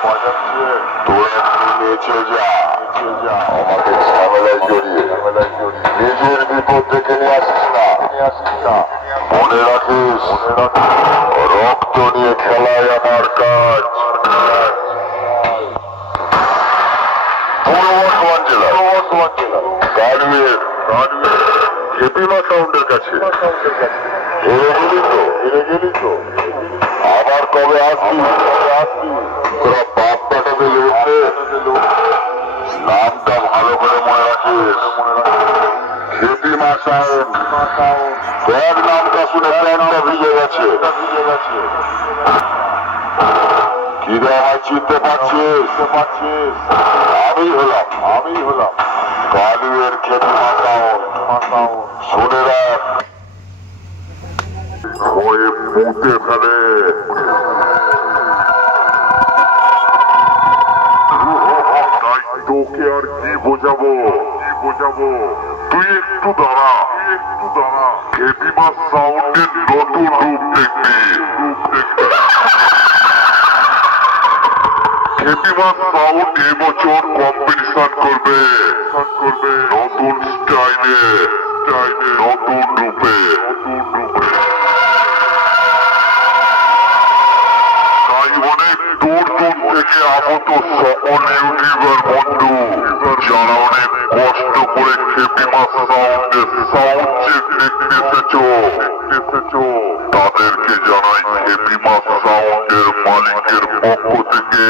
তোরা নেচে যা আমাকে ঝামেলায় জড়িয়ে নিজের বিপদ থেকে নিয়ে আসিস না। মনে রাখিস রক্ত নিয়ে খেলায় আমার কাজ। পূর্ব বর্ধমান জেলা কালুয়ের হেপিমা সাউন্ডের কাছে হেরে গেলি তো আবার কবে আসবি? তোরা বাপ বেটাতে লেগেছে, নামটা ভালো করে মনে রাখিস। হেপিমা সাউন্ড, তোর নামটা শুনে প্যান্টটা ভিজে গেছে। কি রে আমায় চিনতে পারছিস? আমি হলাম কালুয়ের হেপিমা সাউন্ড। শুনে রাখ, ভয়ে পুঁতে ফেলে। তাই তোকে আর কি বোঝাবো? তুই একটু দাঁড়া। হেপিমা সাউন্ডের নতুন রূপ দেখবি। হেপিমা সাউন্ড এবছর কম্পিটিশন করবে নতুন স্টাইলে, নতুন রূপে। তাই অনেক দূর থেকে আগত সকল ইউটিউবার বন্ধু যারা অনেক কষ্ট করে হেপিমা সাউন্ডের সাউন্ড চেক দেখতে এসেছো তাদেরকে জানাই হেপিমা সাউন্ডের মালিকের পক্ষ থেকে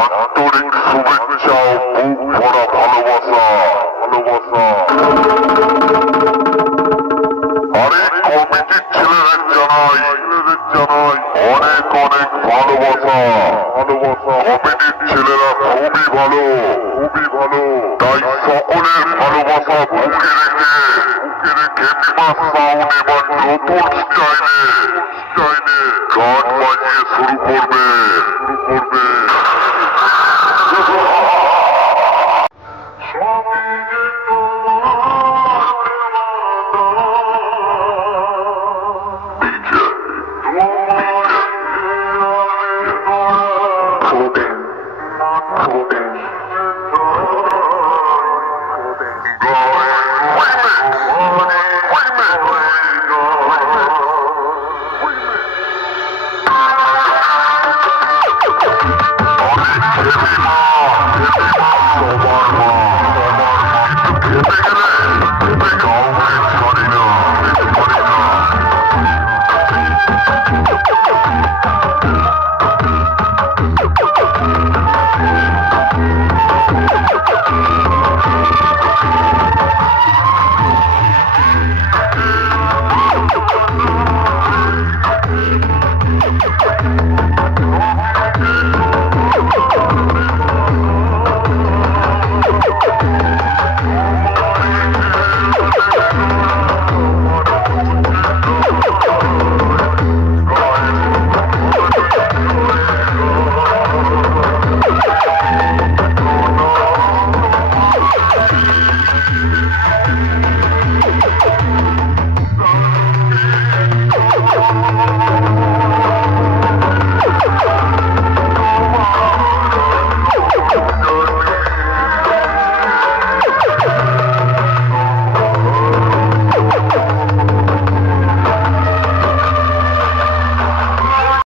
আন্তরিক শুভেচ্ছা ও বুক ভরা ভালোবাসা। আরে কমিটির ছেলেদের জানাই অনেক ভালোবাসা। কমিটির ছেলেরা খুবই ভালো। তাই সকলের ভালোবাসা বুকে রেখে হেপিমা সাউন্ড এবার নতুন স্টাইলে গান বাজিয়ে শুরু করবে। Hepi마